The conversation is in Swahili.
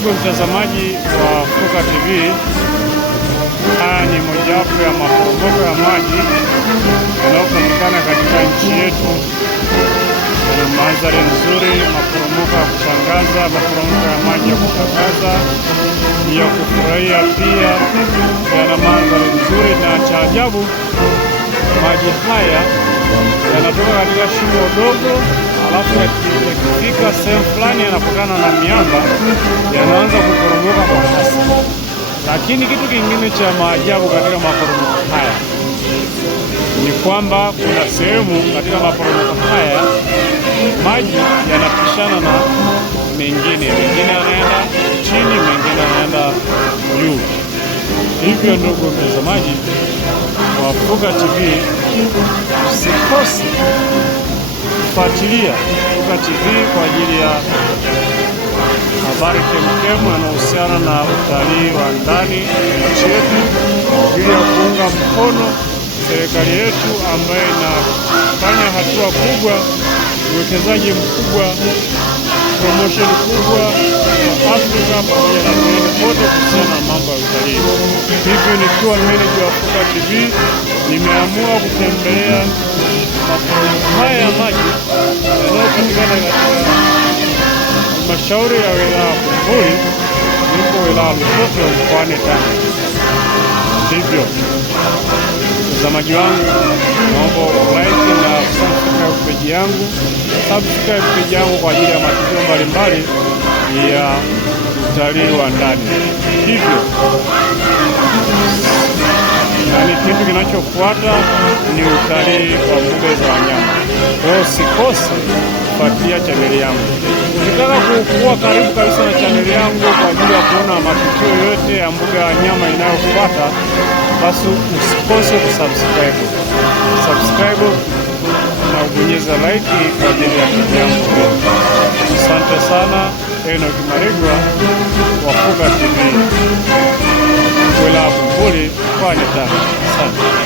Ndugu mtazamaji wa Fuka TV, haya ni mojawapo ya maporomoko ya maji yanayopatikana katika nchi yetu. Yana mandhari nzuri, maporomoko ya kushangaza, maporomoko ya maji ya kushangaza, ya kufurahia pia. Yana mandhari nzuri na cha ajabu, maji haya yanatoka katika shimo dogo, alafu yakifika sehemu fulani yanakutana na miamba, yanaanza kuporomoka kwa kasi. Lakini kitu kingine cha maajabu katika maporomoko haya ni kwamba kuna sehemu katika maporomoko haya maji yanapishana na mengine yanaenda chini, mengine yanaenda juu. Hivyo ndugu mtazamaji wa Fuka TV, usikose kufuatilia Fuka TV kwa ajili ya habari kemkemu yanayohusiana na utalii wa ndani ya nchi yetu, ili ya kuunga mkono serikali yetu ambayo inafanya hatua kubwa, uwekezaji mkubwa, promotion kubwa kwa Afrika pamoja na duniani kote kuhusiana na mambo ya utalii. Hivyo nikiwa meneja wa Fuka TV, nimeamua kutembelea maporomoko haya ya maji yanayopatikana katika halmashauri ya wilaya Bumbuli, nipo wilaya Lushoto mkoani Tanga. Hivyo mtazamaji wangu, naomba like na subscribe page yangu kwa ajili ya matukio mbalimbali ya utalii wa ndani. Hivyo kitu kinachofuata ni utalii wa mbuga za wanyama. Kwa hiyo usikose kufuatilia chaneli yangu. Ukitaka kuwa karibu kabisa na chaneli yangu kwa ajili ya kuona matukio yote ya mbuga ya wanyama inayofuata, basi usikose kusubscribe na ubonyeza like kwa ajili ya video yangu. Asante sana. Enoki Marigwa wa Fuka TV, wilaya Bumbuli, mkoani Tanga. Asante.